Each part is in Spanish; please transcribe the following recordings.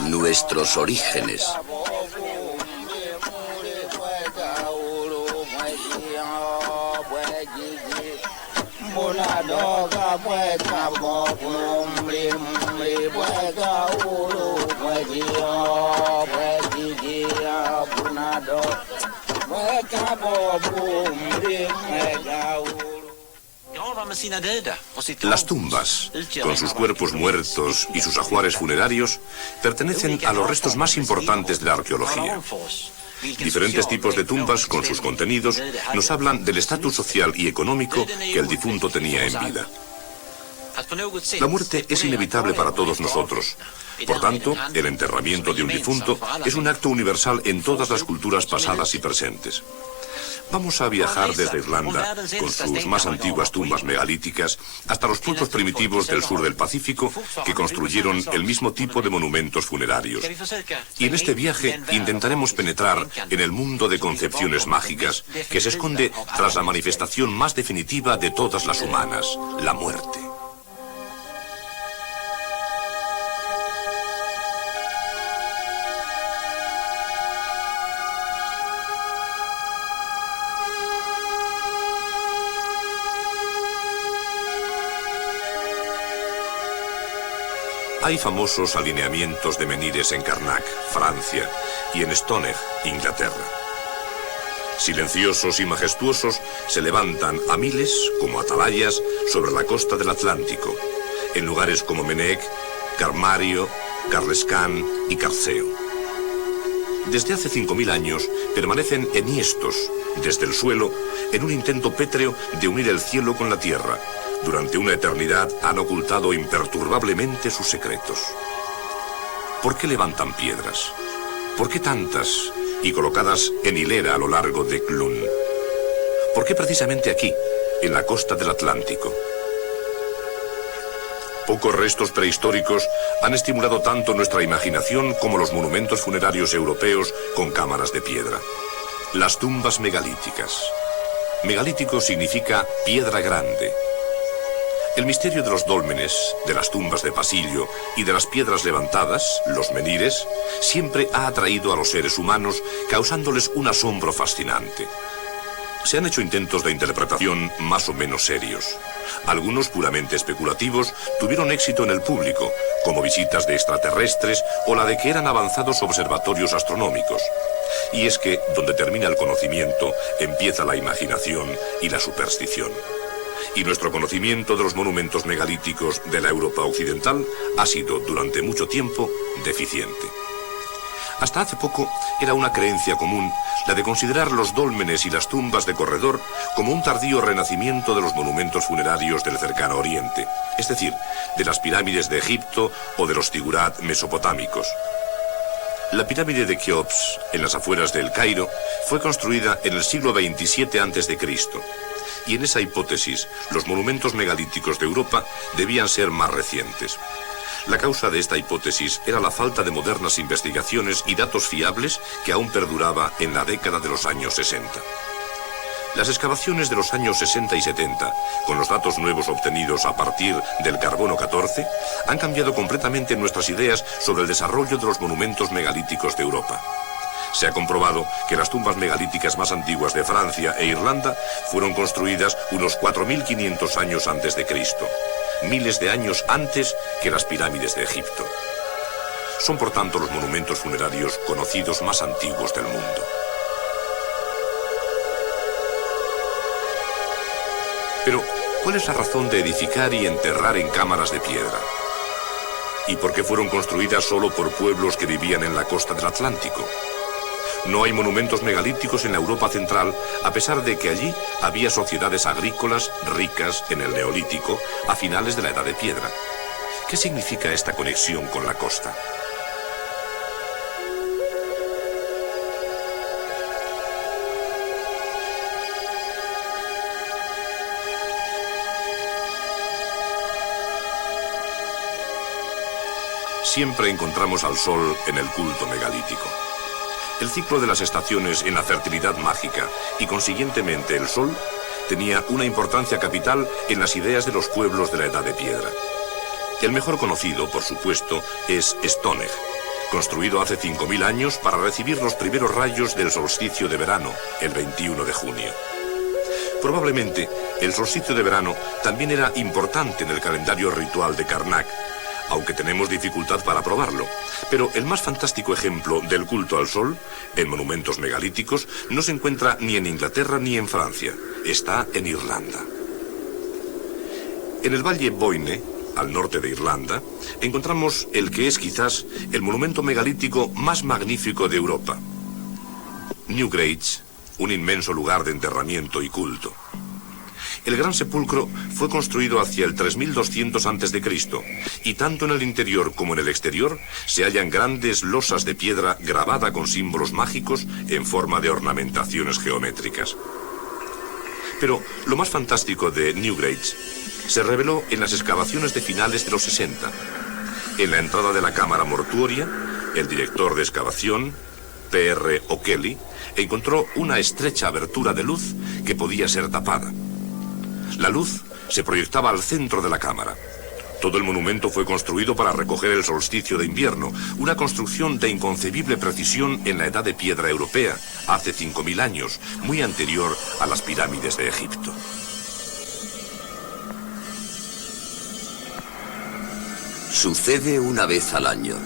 Nuestros orígenes. Las tumbas, con sus cuerpos muertos y sus ajuares funerarios, pertenecen a los restos más importantes de la arqueología. Diferentes tipos de tumbas con sus contenidos nos hablan del estatus social y económico que el difunto tenía en vida. La muerte es inevitable para todos nosotros. Por tanto, el enterramiento de un difunto es un acto universal en todas las culturas pasadas y presentes. Vamos a viajar desde Irlanda, con sus más antiguas tumbas megalíticas, hasta los pueblos primitivos del sur del Pacífico que construyeron el mismo tipo de monumentos funerarios. Y en este viaje intentaremos penetrar en el mundo de concepciones mágicas que se esconde tras la manifestación más definitiva de todas las humanas, la muerte. Hay famosos alineamientos de menhires en Karnak, Francia, y en Stonehenge, Inglaterra. Silenciosos y majestuosos, se levantan a miles, como atalayas, sobre la costa del Atlántico, en lugares como Menec, Carmario, Carlescan y Carceo. Desde hace 5000 años permanecen enhiestos, desde el suelo, en un intento pétreo de unir el cielo con la tierra. Durante una eternidad han ocultado imperturbablemente sus secretos. ¿Por qué levantan piedras? ¿Por qué tantas y colocadas en hilera a lo largo de Clun? ¿Por qué precisamente aquí, en la costa del Atlántico? Pocos restos prehistóricos han estimulado tanto nuestra imaginación como los monumentos funerarios europeos con cámaras de piedra. Las tumbas megalíticas. Megalítico significa piedra grande. El misterio de los dólmenes, de las tumbas de pasillo y de las piedras levantadas, los menhires, siempre ha atraído a los seres humanos, causándoles un asombro fascinante. Se han hecho intentos de interpretación más o menos serios. Algunos puramente especulativos tuvieron éxito en el público, como visitas de extraterrestres o la de que eran avanzados observatorios astronómicos. Y es que, donde termina el conocimiento, empieza la imaginación y la superstición. Y nuestro conocimiento de los monumentos megalíticos de la Europa occidental ha sido, durante mucho tiempo, deficiente. Hasta hace poco era una creencia común la de considerar los dólmenes y las tumbas de corredor como un tardío renacimiento de los monumentos funerarios del cercano Oriente, es decir, de las pirámides de Egipto o de los zigurat mesopotámicos. La pirámide de Keops, en las afueras de El Cairo, fue construida en el siglo XXVII a.C., y en esa hipótesis los monumentos megalíticos de Europa debían ser más recientes. La causa de esta hipótesis era la falta de modernas investigaciones y datos fiables que aún perduraba en la década de los años 60. Las excavaciones de los años 60 y 70, con los datos nuevos obtenidos a partir del carbono 14, han cambiado completamente nuestras ideas sobre el desarrollo de los monumentos megalíticos de Europa. Se ha comprobado que las tumbas megalíticas más antiguas de Francia e Irlanda fueron construidas unos 4500 años antes de Cristo, miles de años antes que las pirámides de Egipto. Son por tanto los monumentos funerarios conocidos más antiguos del mundo. Pero, ¿cuál es la razón de edificar y enterrar en cámaras de piedra? ¿Y por qué fueron construidas solo por pueblos que vivían en la costa del Atlántico? No hay monumentos megalíticos en la Europa central, a pesar de que allí había sociedades agrícolas ricas en el Neolítico a finales de la Edad de Piedra. ¿Qué significa esta conexión con la costa? Siempre encontramos al sol en el culto megalítico. El ciclo de las estaciones en la fertilidad mágica y consiguientemente el sol tenía una importancia capital en las ideas de los pueblos de la Edad de Piedra. El mejor conocido, por supuesto, es Stonehenge, construido hace 5000 años para recibir los primeros rayos del solsticio de verano, el 21 de junio. Probablemente, el solsticio de verano también era importante en el calendario ritual de Karnak, aunque tenemos dificultad para probarlo. Pero el más fantástico ejemplo del culto al sol, en monumentos megalíticos, no se encuentra ni en Inglaterra ni en Francia. Está en Irlanda. En el Valle Boyne, al norte de Irlanda, encontramos el que es quizás el monumento megalítico más magnífico de Europa. Newgrange, un inmenso lugar de enterramiento y culto. El Gran Sepulcro fue construido hacia el 3200 a.C. y tanto en el interior como en el exterior se hallan grandes losas de piedra grabada con símbolos mágicos en forma de ornamentaciones geométricas. Pero lo más fantástico de Newgrange se reveló en las excavaciones de finales de los 60. En la entrada de la cámara mortuoria, el director de excavación, P.R. O'Kelly, encontró una estrecha abertura de luz que podía ser tapada. La luz se proyectaba al centro de la cámara. Todo el monumento fue construido para recoger el solsticio de invierno, una construcción de inconcebible precisión en la edad de piedra europea, hace 5000 años, muy anterior a las pirámides de Egipto. Sucede una vez al año.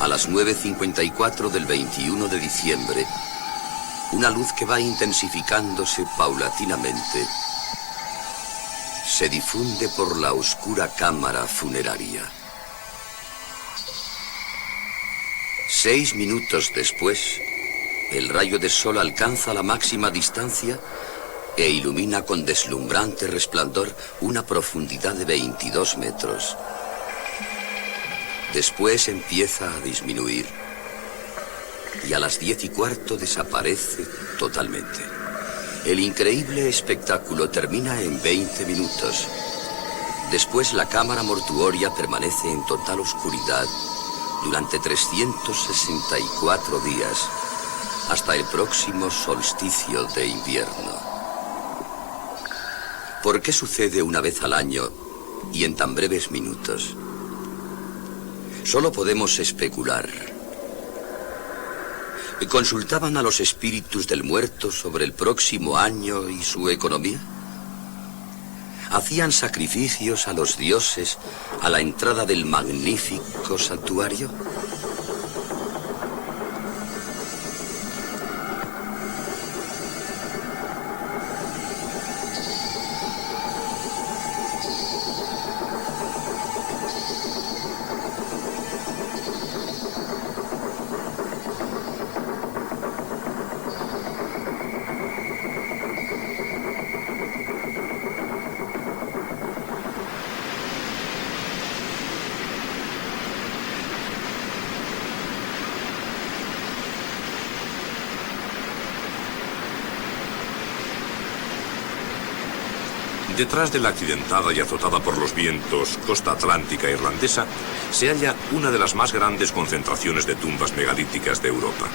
A las 9:54 del 21 de diciembre, una luz que va intensificándose paulatinamente se difunde por la oscura cámara funeraria. 6 minutos después, el rayo de sol alcanza la máxima distancia e ilumina con deslumbrante resplandor una profundidad de 22 metros. Después empieza a disminuir y a las 10:15 desaparece totalmente. El increíble espectáculo termina en 20 minutos. Después la cámara mortuoria permanece en total oscuridad durante 364 días, hasta el próximo solsticio de invierno. ¿Por qué sucede una vez al año y en tan breves minutos? Solo podemos especular. ¿Consultaban a los espíritus del muerto sobre el próximo año y su economía? ¿Hacían sacrificios a los dioses a la entrada del magnífico santuario? Detrás de la accidentada y azotada por los vientos costa atlántica irlandesa se halla una de las más grandes concentraciones de tumbas megalíticas de Europa.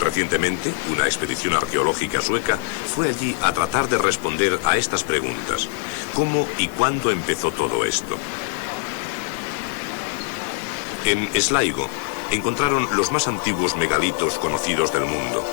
Recientemente, una expedición arqueológica sueca fue allí a tratar de responder a estas preguntas. ¿Cómo y cuándo empezó todo esto? En Sligo encontraron los más antiguos megalitos conocidos del mundo.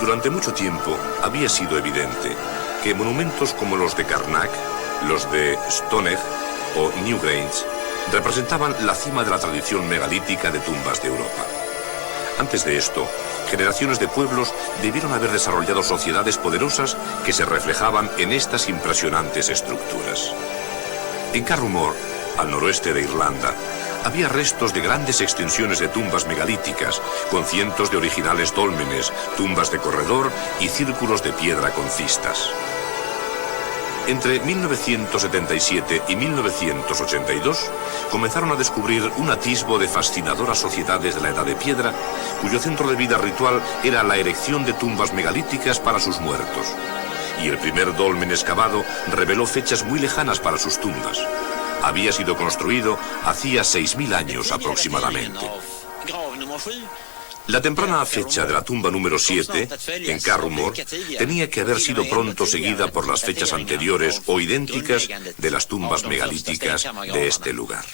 Durante mucho tiempo había sido evidente que monumentos como los de Karnak, los de Stonehenge o Newgrange representaban la cima de la tradición megalítica de tumbas de Europa. Antes de esto, generaciones de pueblos debieron haber desarrollado sociedades poderosas que se reflejaban en estas impresionantes estructuras. En Carrumore, al noroeste de Irlanda, había restos de grandes extensiones de tumbas megalíticas, con cientos de originales dólmenes, tumbas de corredor y círculos de piedra con cistas. Entre 1977 y 1982 comenzaron a descubrir un atisbo de fascinadoras sociedades de la Edad de Piedra, cuyo centro de vida ritual era la erección de tumbas megalíticas para sus muertos. Y el primer dolmen excavado reveló fechas muy lejanas para sus tumbas. Había sido construido hacía 6.000 años aproximadamente. La temprana fecha de la tumba número 7, en Carrumore, tenía que haber sido pronto seguida por las fechas anteriores o idénticas de las tumbas megalíticas de este lugar.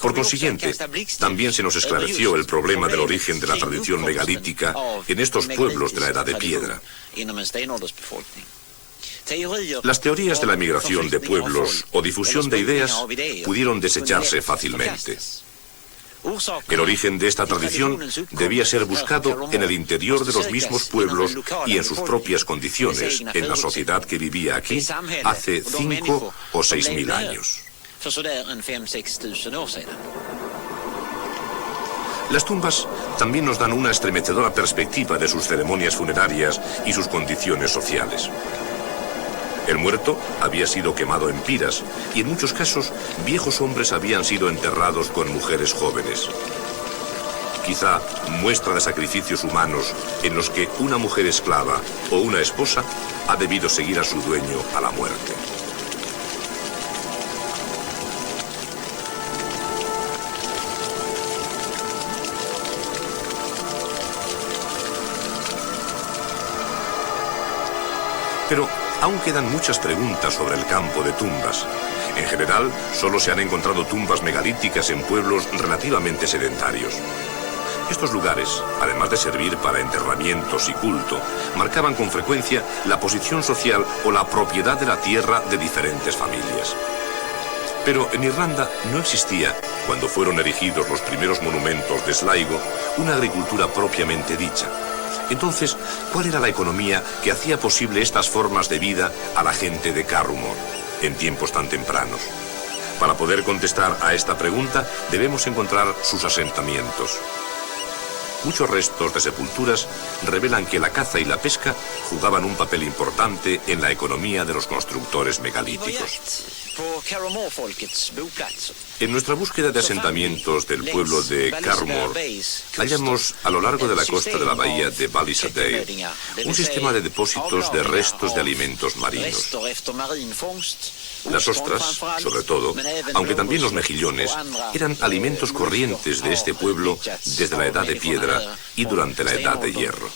Por consiguiente, también se nos esclareció el problema del origen de la tradición megalítica en estos pueblos de la Edad de Piedra. Las teorías de la migración de pueblos o difusión de ideas pudieron desecharse fácilmente. El origen de esta tradición debía ser buscado en el interior de los mismos pueblos y en sus propias condiciones, en la sociedad que vivía aquí hace 5 o 6.000 años. Las tumbas también nos dan una estremecedora perspectiva de sus ceremonias funerarias y sus condiciones sociales. El muerto había sido quemado en piras y en muchos casos viejos hombres habían sido enterrados con mujeres jóvenes. Quizá muestra de sacrificios humanos en los que una mujer esclava o una esposa ha debido seguir a su dueño a la muerte. Pero aún quedan muchas preguntas sobre el campo de tumbas. En general, solo se han encontrado tumbas megalíticas en pueblos relativamente sedentarios. Estos lugares, además de servir para enterramientos y culto, marcaban con frecuencia la posición social o la propiedad de la tierra de diferentes familias. Pero en Irlanda no existía, cuando fueron erigidos los primeros monumentos de Sligo, una agricultura propiamente dicha. Entonces, ¿cuál era la economía que hacía posible estas formas de vida a la gente de Carrumore en tiempos tan tempranos? Para poder contestar a esta pregunta, debemos encontrar sus asentamientos. Muchos restos de sepulturas revelan que la caza y la pesca jugaban un papel importante en la economía de los constructores megalíticos. En nuestra búsqueda de asentamientos del pueblo de Carrumore, hallamos a lo largo de la costa de la bahía de Ballysadale un sistema de depósitos de restos de alimentos marinos. Las ostras, sobre todo, aunque también los mejillones, eran alimentos corrientes de este pueblo desde la Edad de Piedra y durante la Edad de Hierro.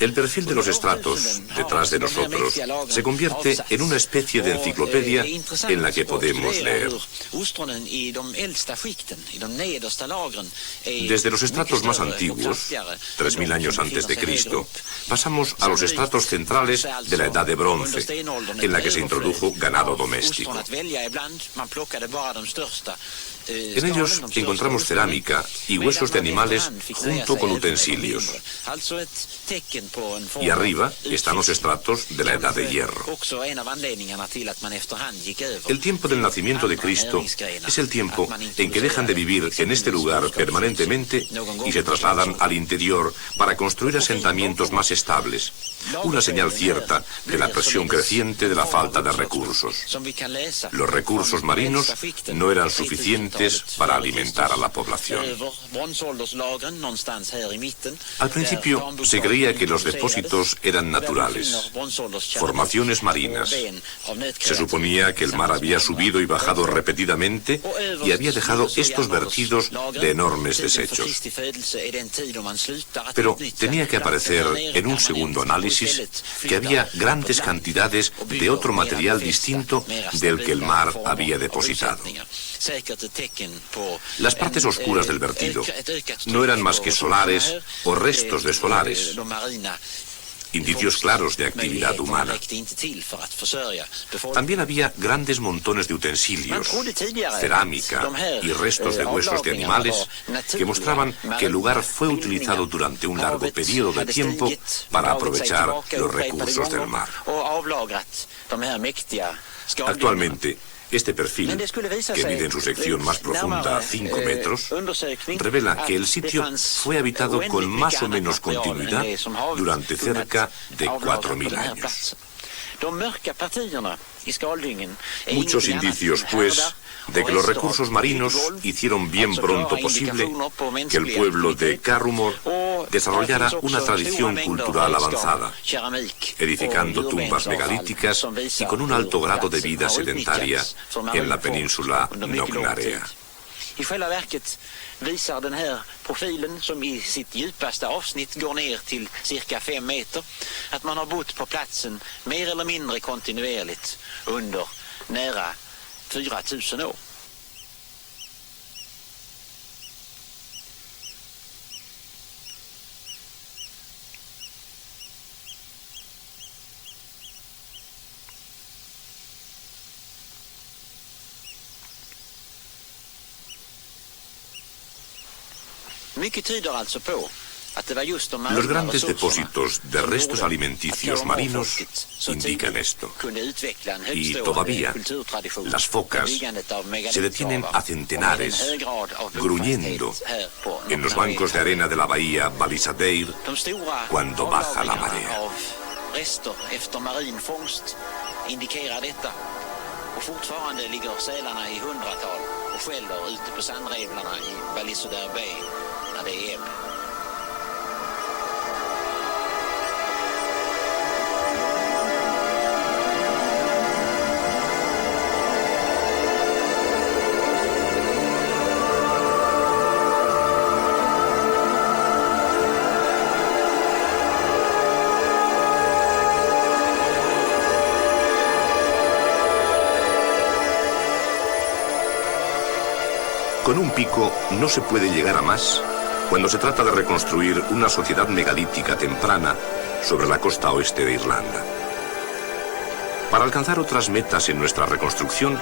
El perfil de los estratos detrás de nosotros se convierte en una especie de enciclopedia en la que podemos leer. Desde los estratos más antiguos, 3.000 años antes de Cristo, pasamos a los estratos centrales de la Edad de Bronce, en la que se introdujo ganado doméstico. En ellos encontramos cerámica y huesos de animales junto con utensilios. Y arriba están los estratos de la Edad de Hierro. El tiempo del nacimiento de Cristo es el tiempo en que dejan de vivir en este lugar permanentemente y se trasladan al interior para construir asentamientos más estables. Una señal cierta de la presión creciente de la falta de recursos. Los recursos marinos no eran suficientes para alimentar a la población. Al principio se creía que los depósitos eran naturales, formaciones marinas. Se suponía que el mar había subido y bajado repetidamente y había dejado estos vertidos de enormes desechos. Pero tenía que aparecer en un segundo análisis que había grandes cantidades de otro material distinto del que el mar había depositado. Las partes oscuras del vertido no eran más que solares o restos de solares. indicios claros de actividad humana. También había grandes montones de utensilios, cerámica y restos de huesos de animales que mostraban que el lugar fue utilizado durante un largo periodo de tiempo para aprovechar los recursos del mar. Actualmente, este perfil, que mide en su sección más profunda 5 metros, revela que el sitio fue habitado con más o menos continuidad durante cerca de 4.000 años. Muchos indicios, pues, de que los recursos marinos hicieron bien pronto posible que el pueblo de Karrumor desarrollara una tradición cultural avanzada, edificando tumbas megalíticas y con un alto grado de vida sedentaria en la península Nognarea. Visar den här profilen som i sitt djupaste avsnitt går ner till cirka 5 meter att man har bott på platsen mer eller mindre kontinuerligt under nära 4000 år. Los grandes depósitos de restos alimenticios marinos indican esto. Y todavía las focas se detienen a centenares, gruñendo, en los bancos de arena de la bahía Balisadeir cuando baja la marea. Och fortfarande ligger sälarna i hundratal och skäller ute på sandrevlarna i Balisadeir Bay när det är ebb. Con un pico no se puede llegar a más cuando se trata de reconstruir una sociedad megalítica temprana sobre la costa oeste de Irlanda. Para alcanzar otras metas en nuestra reconstrucción,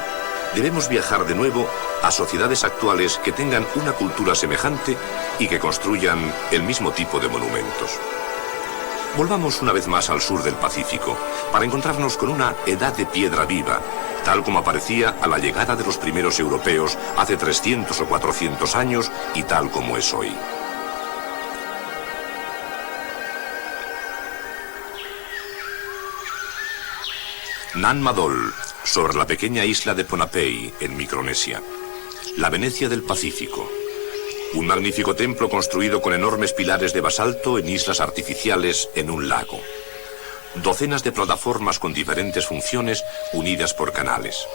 debemos viajar de nuevo a sociedades actuales que tengan una cultura semejante y que construyan el mismo tipo de monumentos. Volvamos una vez más al sur del Pacífico para encontrarnos con una edad de piedra viva, tal como aparecía a la llegada de los primeros europeos hace 300 o 400 años y tal como es hoy. Nan Madol, sobre la pequeña isla de Ponape, en Micronesia. La Venecia del Pacífico. Un magnífico templo construido con enormes pilares de basalto en islas artificiales en un lago. Docenas de plataformas con diferentes funciones unidas por canales.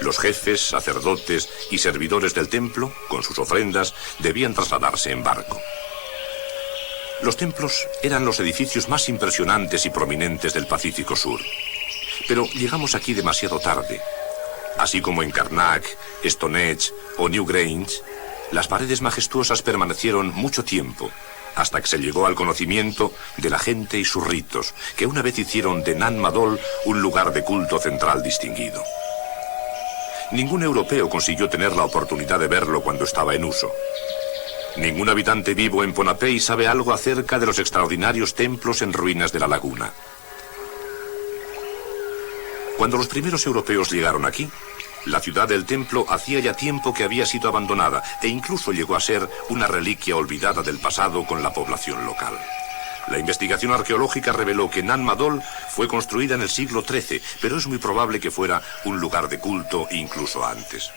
Los jefes, sacerdotes y servidores del templo, con sus ofrendas, debían trasladarse en barco. Los templos eran los edificios más impresionantes y prominentes del Pacífico Sur. Pero llegamos aquí demasiado tarde. Así como en Karnak, Stonehenge o Newgrange, las paredes majestuosas permanecieron mucho tiempo, hasta que se llegó al conocimiento de la gente y sus ritos, que una vez hicieron de Nan Madol un lugar de culto central distinguido. Ningún europeo consiguió tener la oportunidad de verlo cuando estaba en uso. Ningún habitante vivo en Ponape sabe algo acerca de los extraordinarios templos en ruinas de la laguna. Cuando los primeros europeos llegaron aquí, la ciudad del templo hacía ya tiempo que había sido abandonada e incluso llegó a ser una reliquia olvidada del pasado con la población local. La investigación arqueológica reveló que Nan Madol fue construida en el siglo XIII, pero es muy probable que fuera un lugar de culto incluso antes.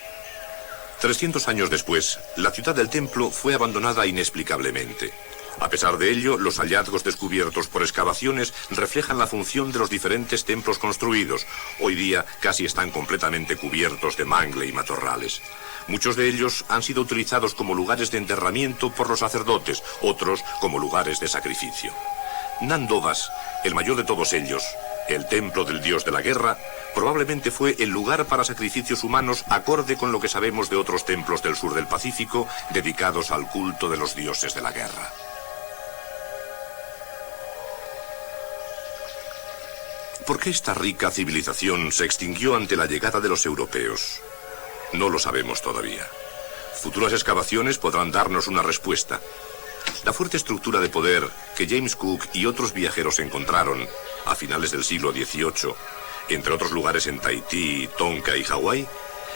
300 años después, la ciudad del templo fue abandonada inexplicablemente. A pesar de ello, los hallazgos descubiertos por excavaciones reflejan la función de los diferentes templos construidos. Hoy día casi están completamente cubiertos de mangle y matorrales. Muchos de ellos han sido utilizados como lugares de enterramiento por los sacerdotes, otros como lugares de sacrificio. Nan Dovas, el mayor de todos ellos, el templo del dios de la guerra, probablemente fue el lugar para sacrificios humanos acorde con lo que sabemos de otros templos del sur del Pacífico dedicados al culto de los dioses de la guerra. ¿Por qué esta rica civilización se extinguió ante la llegada de los europeos? No lo sabemos todavía. Futuras excavaciones podrán darnos una respuesta. La fuerte estructura de poder que James Cook y otros viajeros encontraron a finales del siglo XVIII, entre otros lugares en Tahití, Tonga y Hawái,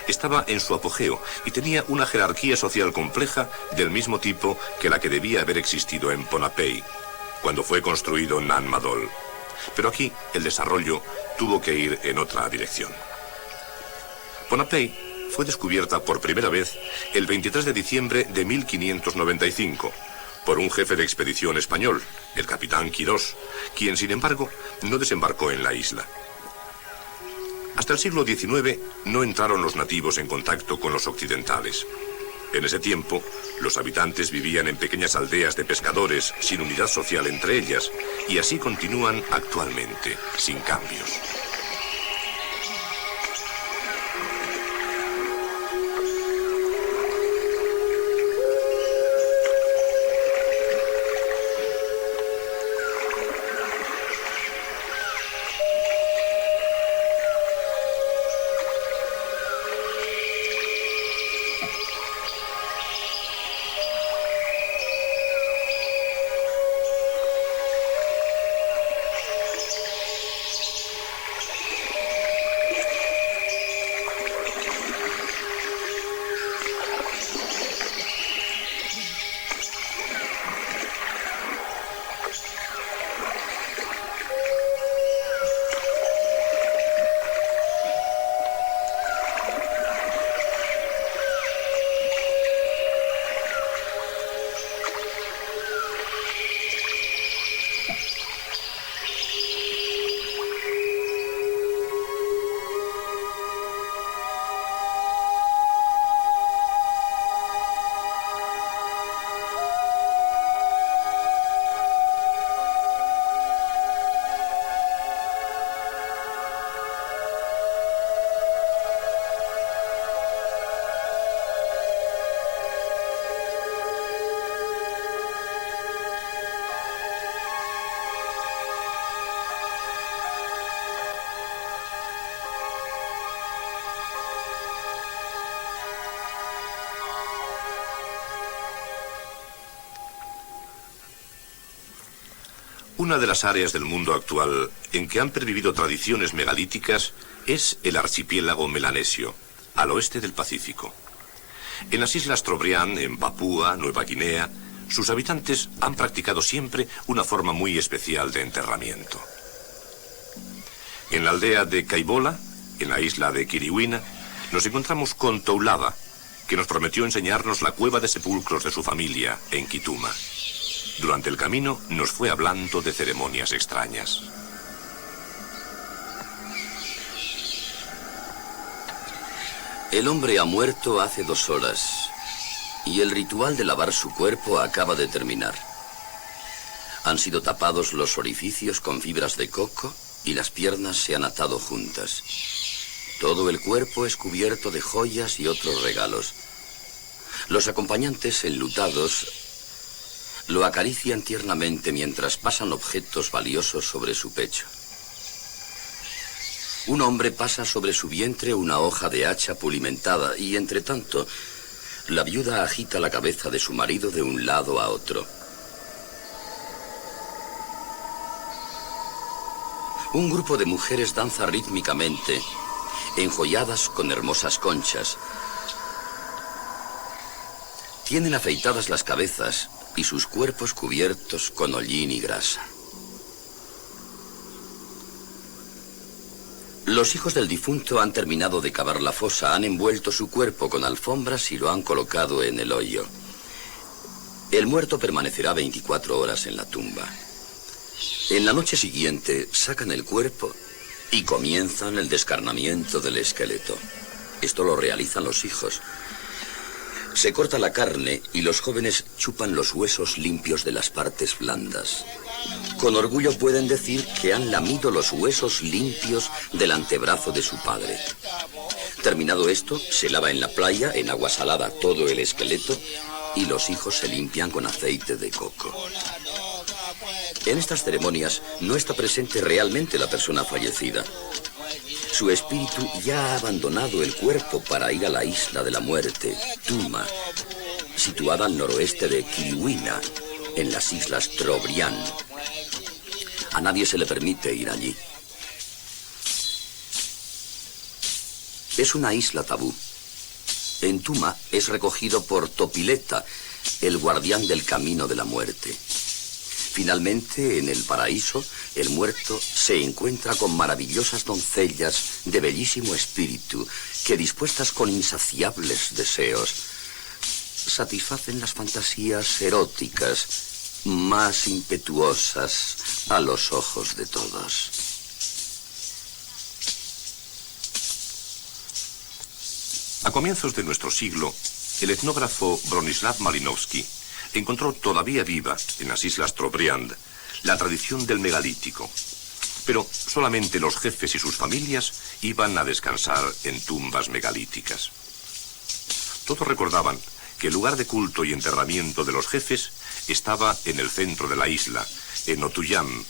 estaba en su apogeo y tenía una jerarquía social compleja del mismo tipo que la que debía haber existido en Pohnpei, cuando fue construido Nan Madol. Pero aquí el desarrollo tuvo que ir en otra dirección. Pohnpei fue descubierta por primera vez el 23 de diciembre de 1595 por un jefe de expedición español, el capitán Quirós, quien sin embargo no desembarcó en la isla. Hasta el siglo XIX no entraron los nativos en contacto con los occidentales. En ese tiempo, los habitantes vivían en pequeñas aldeas de pescadores sin unidad social entre ellas, y así continúan actualmente, sin cambios. Una de las áreas del mundo actual en que han pervivido tradiciones megalíticas es el archipiélago melanesio, al oeste del Pacífico. En las islas Trobriand, en Papúa, Nueva Guinea, sus habitantes han practicado siempre una forma muy especial de enterramiento. En la aldea de Kaibola, en la isla de Kiriwina, nos encontramos con Toulaba, que nos prometió enseñarnos la cueva de sepulcros de su familia en Kituma. Durante el camino nos fue hablando de ceremonias extrañas. El hombre ha muerto hace 2 horas y el ritual de lavar su cuerpo acaba de terminar. Han sido tapados los orificios con fibras de coco y las piernas se han atado juntas. Todo el cuerpo es cubierto de joyas y otros regalos. Los acompañantes enlutados lo acarician tiernamente mientras pasan objetos valiosos sobre su pecho. Un hombre pasa sobre su vientre una hoja de hacha pulimentada y, entre tanto, la viuda agita la cabeza de su marido de un lado a otro. Un grupo de mujeres danza rítmicamente, enjolladas con hermosas conchas. Tienen afeitadas las cabezas y sus cuerpos cubiertos con hollín y grasa. Los hijos del difunto han terminado de cavar la fosa, han envuelto su cuerpo con alfombras y lo han colocado en el hoyo. El muerto permanecerá 24 horas en la tumba. En la noche siguiente sacan el cuerpo y comienzan el descarnamiento del esqueleto. Esto lo realizan los hijos. Se corta la carne y los jóvenes chupan los huesos limpios de las partes blandas. Con orgullo pueden decir que han lamido los huesos limpios del antebrazo de su padre. Terminado esto, se lava en la playa, en agua salada, todo el esqueleto y los hijos se limpian con aceite de coco. En estas ceremonias no está presente realmente la persona fallecida. Su espíritu ya ha abandonado el cuerpo para ir a la isla de la muerte, Tuma, situada al noroeste de Kiriwina, en las islas Trobriand. A nadie se le permite ir allí. Es una isla tabú. En Tuma es recogido por Topileta, el guardián del camino de la muerte. Finalmente, en el paraíso, el muerto se encuentra con maravillosas doncellas de bellísimo espíritu que, dispuestas con insaciables deseos, satisfacen las fantasías eróticas más impetuosas a los ojos de todos. A comienzos de nuestro siglo, el etnógrafo Bronislaw Malinowski encontró todavía viva, en las islas Trobriand, la tradición del megalítico. Pero solamente los jefes y sus familias iban a descansar en tumbas megalíticas. Todos recordaban que el lugar de culto y enterramiento de los jefes estaba en el centro de la isla, en Otuyam.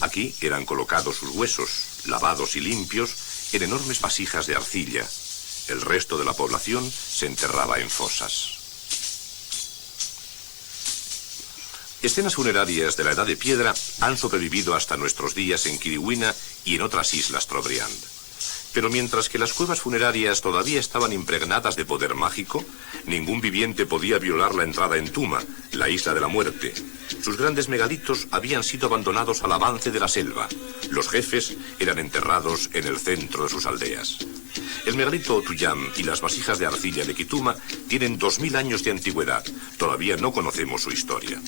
Aquí eran colocados sus huesos, lavados y limpios, en enormes vasijas de arcilla. El resto de la población se enterraba en fosas. Escenas funerarias de la Edad de Piedra han sobrevivido hasta nuestros días en Kiriwina y en otras islas Trobriand. Pero mientras que las cuevas funerarias todavía estaban impregnadas de poder mágico, ningún viviente podía violar la entrada en Tuma, la isla de la muerte. Sus grandes megalitos habían sido abandonados al avance de la selva. Los jefes eran enterrados en el centro de sus aldeas. El megalito Otuyam y las vasijas de arcilla de Kituma tienen 2000 años de antigüedad. Todavía no conocemos su historia.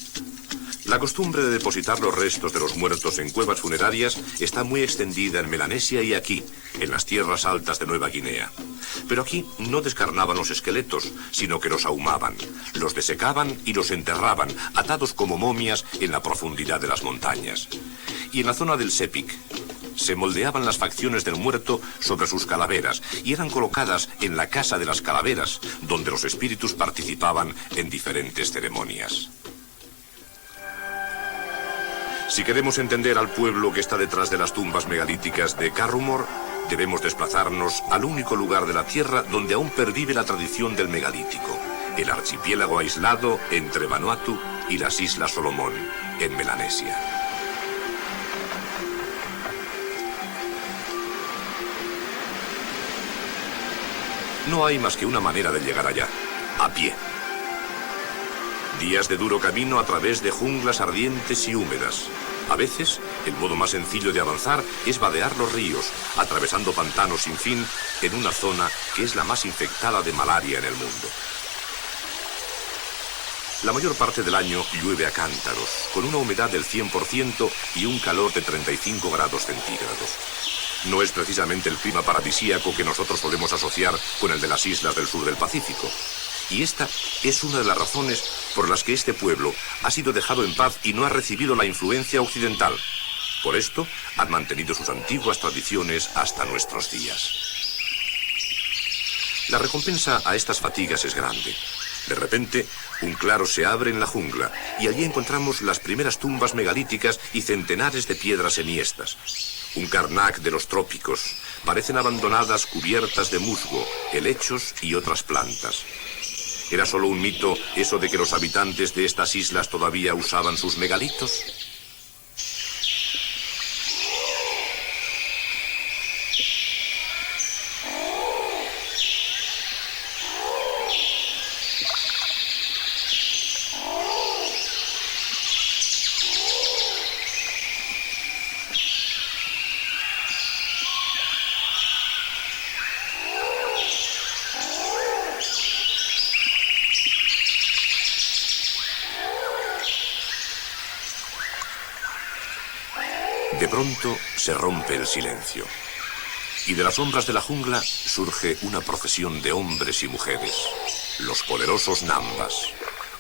La costumbre de depositar los restos de los muertos en cuevas funerarias está muy extendida en Melanesia y aquí, en las tierras altas de Nueva Guinea. Pero aquí no descarnaban los esqueletos, sino que los ahumaban, los desecaban y los enterraban, atados como momias en la profundidad de las montañas. Y en la zona del Sepik se moldeaban las facciones del muerto sobre sus calaveras y eran colocadas en la casa de las calaveras, donde los espíritus participaban en diferentes ceremonias. Si queremos entender al pueblo que está detrás de las tumbas megalíticas de Carrumor, debemos desplazarnos al único lugar de la Tierra donde aún pervive la tradición del megalítico, el archipiélago aislado entre Vanuatu y las Islas Solomón, en Melanesia. No hay más que una manera de llegar allá, a pie. Días de duro camino a través de junglas ardientes y húmedas. A veces, el modo más sencillo de avanzar es vadear los ríos, atravesando pantanos sin fin en una zona que es la más infectada de malaria en el mundo. La mayor parte del año llueve a cántaros, con una humedad del 100% y un calor de 35 grados centígrados. No es precisamente el clima paradisíaco que nosotros solemos asociar con el de las islas del sur del Pacífico. Y esta es una de las razones por las que este pueblo ha sido dejado en paz y no ha recibido la influencia occidental. Por esto, han mantenido sus antiguas tradiciones hasta nuestros días. La recompensa a estas fatigas es grande. De repente, un claro se abre en la jungla y allí encontramos las primeras tumbas megalíticas y centenares de piedras enhiestas. Un Karnak de los trópicos. Parecen abandonadas cubiertas de musgo, helechos y otras plantas. ¿Era solo un mito eso de que los habitantes de estas islas todavía usaban sus megalitos? De pronto se rompe el silencio y de las sombras de la jungla surge una procesión de hombres y mujeres, los poderosos Nambas,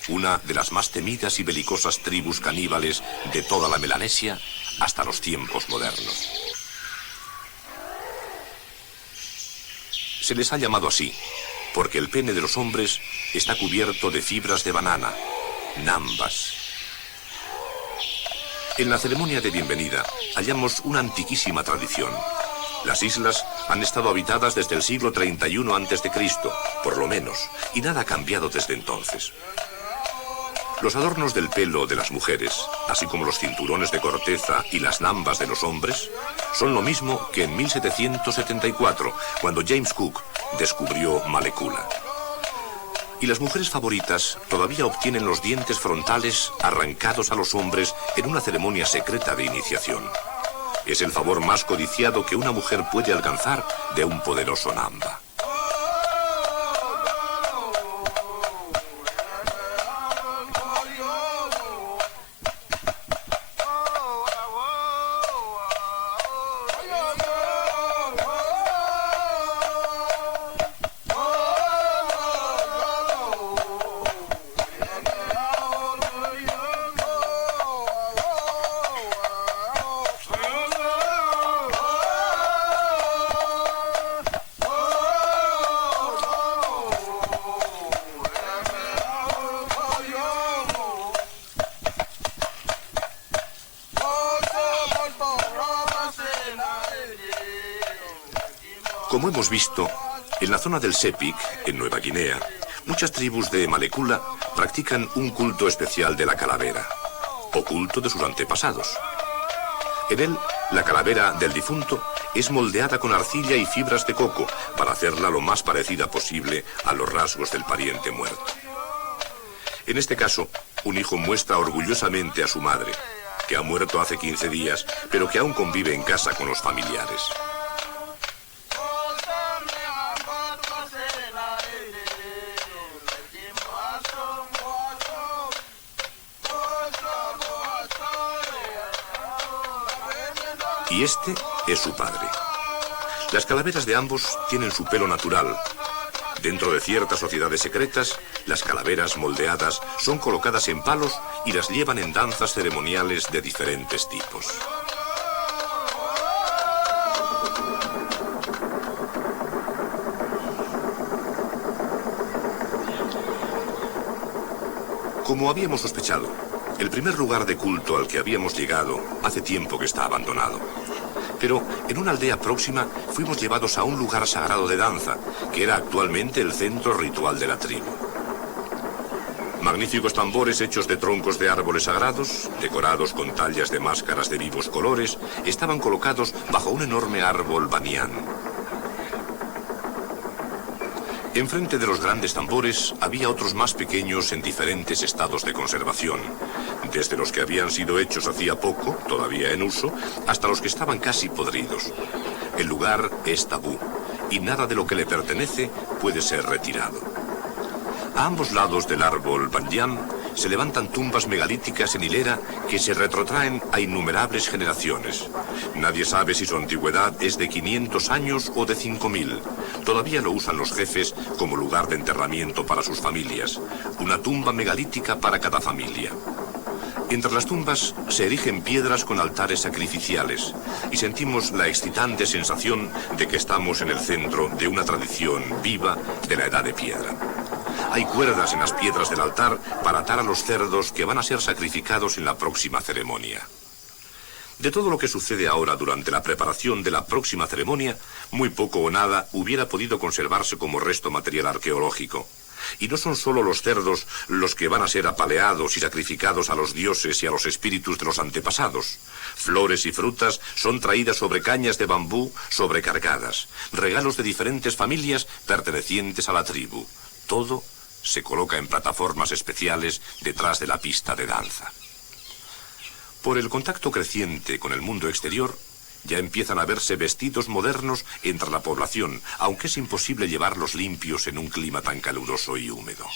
una de las más temidas y belicosas tribus caníbales de toda la Melanesia hasta los tiempos modernos. Se les ha llamado así porque el pene de los hombres está cubierto de fibras de banana, Nambas. En la ceremonia de bienvenida hallamos una antiquísima tradición. Las islas han estado habitadas desde el siglo 31 a.C., por lo menos, y nada ha cambiado desde entonces. Los adornos del pelo de las mujeres, así como los cinturones de corteza y las nambas de los hombres, son lo mismo que en 1774, cuando James Cook descubrió Malecula. Y las mujeres favoritas todavía obtienen los dientes frontales arrancados a los hombres en una ceremonia secreta de iniciación. Es el favor más codiciado que una mujer puede alcanzar de un poderoso Namba. Como hemos visto, en la zona del Sepik, en Nueva Guinea, muchas tribus de Malecula practican un culto especial de la calavera, o culto de sus antepasados. En él, la calavera del difunto es moldeada con arcilla y fibras de coco para hacerla lo más parecida posible a los rasgos del pariente muerto. En este caso, un hijo muestra orgullosamente a su madre, que ha muerto hace 15 días, pero que aún convive en casa con los familiares. Y este es su padre. Las calaveras de ambos tienen su pelo natural. Dentro de ciertas sociedades secretas, las calaveras moldeadas son colocadas en palos y las llevan en danzas ceremoniales de diferentes tipos. Como habíamos sospechado, el primer lugar de culto al que habíamos llegado hace tiempo que está abandonado. Pero en una aldea próxima fuimos llevados a un lugar sagrado de danza, que era actualmente el centro ritual de la tribu. Magníficos tambores hechos de troncos de árboles sagrados, decorados con tallas de máscaras de vivos colores, estaban colocados bajo un enorme árbol banián. Enfrente de los grandes tambores había otros más pequeños en diferentes estados de conservación, desde los que habían sido hechos hacía poco, todavía en uso, hasta los que estaban casi podridos. El lugar es tabú, y nada de lo que le pertenece puede ser retirado. A ambos lados del árbol banyan se levantan tumbas megalíticas en hilera que se retrotraen a innumerables generaciones. Nadie sabe si su antigüedad es de 500 años o de 5000. Todavía lo usan los jefes como lugar de enterramiento para sus familias. Una tumba megalítica para cada familia. Entre las tumbas se erigen piedras con altares sacrificiales y sentimos la excitante sensación de que estamos en el centro de una tradición viva de la Edad de Piedra. Hay cuerdas en las piedras del altar para atar a los cerdos que van a ser sacrificados en la próxima ceremonia. De todo lo que sucede ahora durante la preparación de la próxima ceremonia, muy poco o nada hubiera podido conservarse como resto material arqueológico. Y no son solo los cerdos los que van a ser apaleados y sacrificados a los dioses y a los espíritus de los antepasados. Flores y frutas son traídas sobre cañas de bambú sobrecargadas, regalos de diferentes familias pertenecientes a la tribu. Todo se coloca en plataformas especiales detrás de la pista de danza. Por el contacto creciente con el mundo exterior, ya empiezan a verse vestidos modernos entre la población, aunque es imposible llevarlos limpios en un clima tan caluroso y húmedo.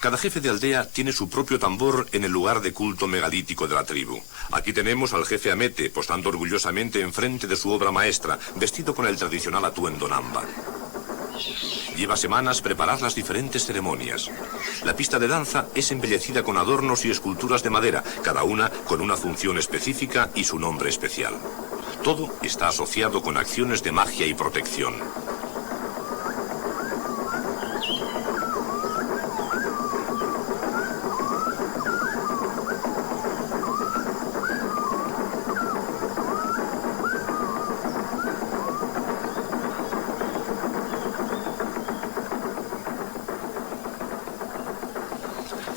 Cada jefe de aldea tiene su propio tambor en el lugar de culto megalítico de la tribu. Aquí tenemos al jefe Amete, postando orgullosamente enfrente de su obra maestra, vestido con el tradicional atuendo Namba. Lleva semanas preparar las diferentes ceremonias. La pista de danza es embellecida con adornos y esculturas de madera, cada una con una función específica y su nombre especial. Todo está asociado con acciones de magia y protección.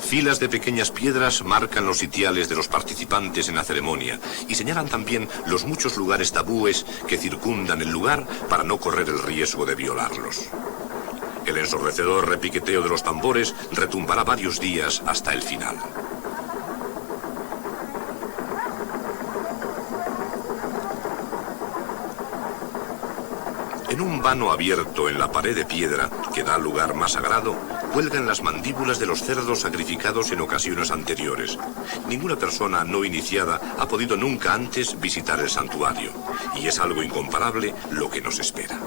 Filas de pequeñas piedras marcan los sitiales de los participantes en la ceremonia y señalan también los muchos lugares tabúes que circundan el lugar para no correr el riesgo de violarlos. El ensordecedor repiqueteo de los tambores retumbará varios días hasta el final. En un vano abierto en la pared de piedra que da al lugar más sagrado, cuelgan las mandíbulas de los cerdos sacrificados en ocasiones anteriores. Ninguna persona no iniciada ha podido nunca antes visitar el santuario, y es algo incomparable lo que nos espera.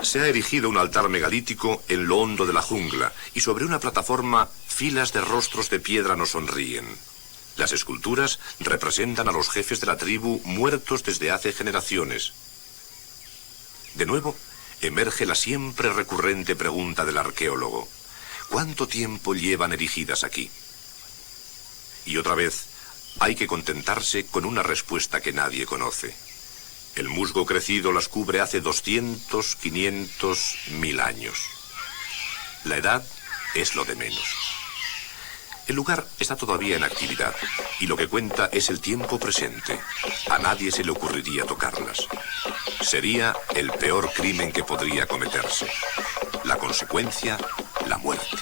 Se ha erigido un altar megalítico en lo hondo de la jungla, y sobre una plataforma filas de rostros de piedra nos sonríen. Las esculturas representan a los jefes de la tribu muertos desde hace generaciones. De nuevo, emerge la siempre recurrente pregunta del arqueólogo. ¿Cuánto tiempo llevan erigidas aquí? Y otra vez, hay que contentarse con una respuesta que nadie conoce. El musgo crecido las cubre hace 200, 500, 1000 años. La edad es lo de menos. El lugar está todavía en actividad, y lo que cuenta es el tiempo presente. A nadie se le ocurriría tocarlas. Sería el peor crimen que podría cometerse. La consecuencia, la muerte.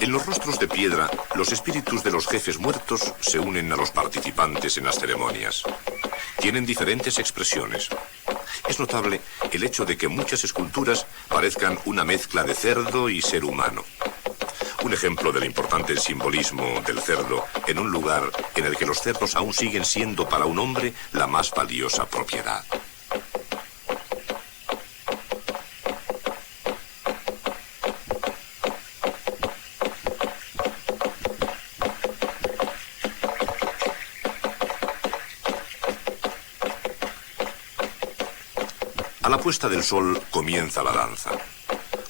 En los rostros de piedra, los espíritus de los jefes muertos se unen a los participantes en las ceremonias. Tienen diferentes expresiones. Es notable el hecho de que muchas esculturas parezcan una mezcla de cerdo y ser humano. Un ejemplo del importante simbolismo del cerdo en un lugar en el que los cerdos aún siguen siendo para un hombre la más valiosa propiedad. A la puesta del sol comienza la danza.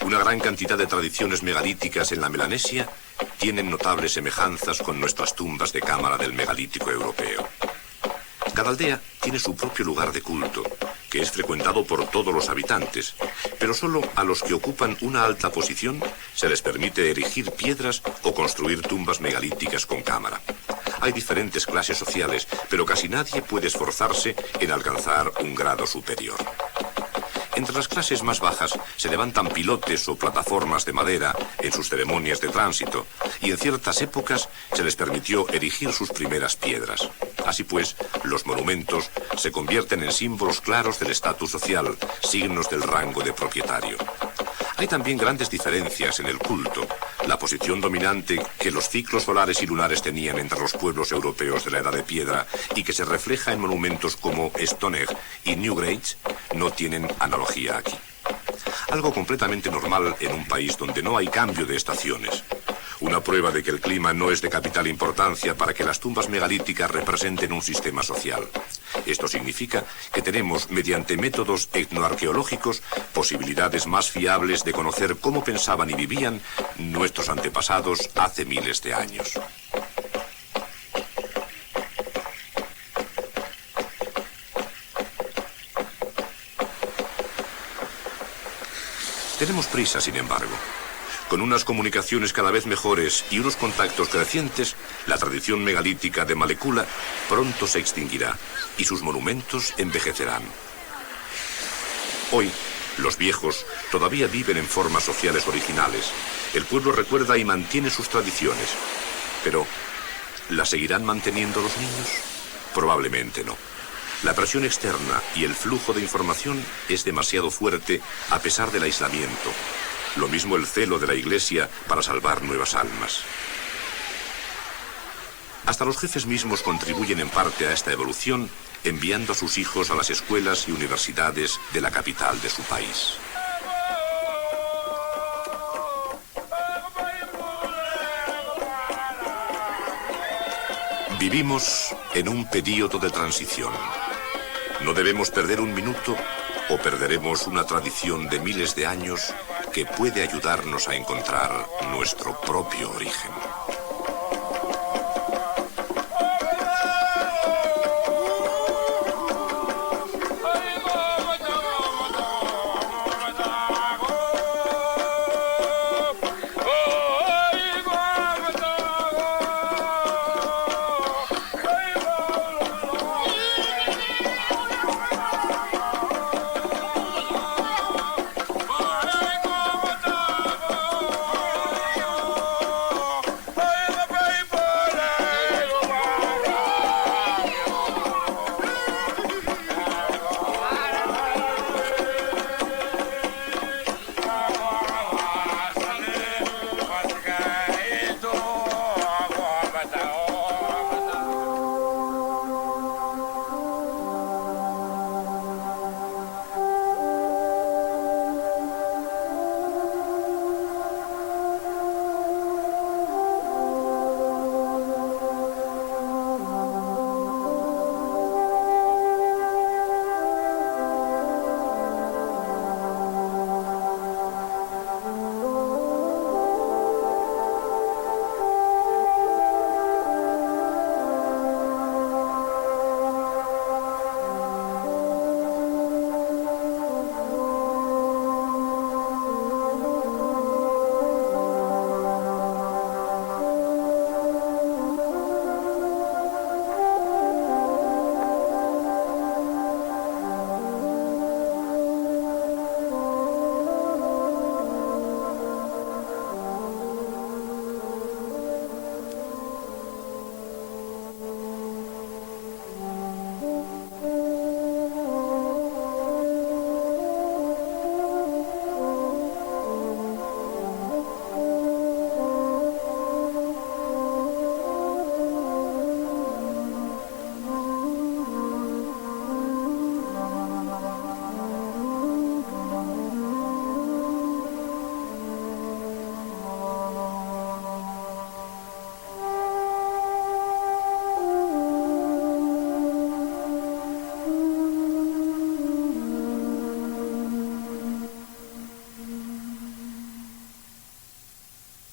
Una gran cantidad de tradiciones megalíticas en la Melanesia tienen notables semejanzas con nuestras tumbas de cámara del megalítico europeo. Cada aldea tiene su propio lugar de culto, que es frecuentado por todos los habitantes, pero solo a los que ocupan una alta posición se les permite erigir piedras o construir tumbas megalíticas con cámara. Hay diferentes clases sociales, pero casi nadie puede esforzarse en alcanzar un grado superior. Entre las clases más bajas se levantan pilotes o plataformas de madera en sus ceremonias de tránsito, y en ciertas épocas se les permitió erigir sus primeras piedras. Así pues, los monumentos se convierten en símbolos claros del estatus social, signos del rango de propietario. Hay también grandes diferencias en el culto. La posición dominante que los ciclos solares y lunares tenían entre los pueblos europeos de la Edad de Piedra y que se refleja en monumentos como Stonehenge y Newgrange no tienen analogía aquí. Algo completamente normal en un país donde no hay cambio de estaciones. Una prueba de que el clima no es de capital importancia para que las tumbas megalíticas representen un sistema social. Esto significa que tenemos, mediante métodos etnoarqueológicos, posibilidades más fiables de conocer cómo pensaban y vivían nuestros antepasados hace miles de años. Tenemos prisa, sin embargo. Con unas comunicaciones cada vez mejores y unos contactos crecientes, la tradición megalítica de Malekula pronto se extinguirá y sus monumentos envejecerán. Hoy, los viejos todavía viven en formas sociales originales. El pueblo recuerda y mantiene sus tradiciones. Pero, ¿las seguirán manteniendo los niños? Probablemente no. La presión externa y el flujo de información es demasiado fuerte a pesar del aislamiento. Lo mismo el celo de la Iglesia para salvar nuevas almas. Hasta los jefes mismos contribuyen en parte a esta evolución, enviando a sus hijos a las escuelas y universidades de la capital de su país. Vivimos en un período de transición. No debemos perder un minuto o perderemos una tradición de miles de años que puede ayudarnos a encontrar nuestro propio origen.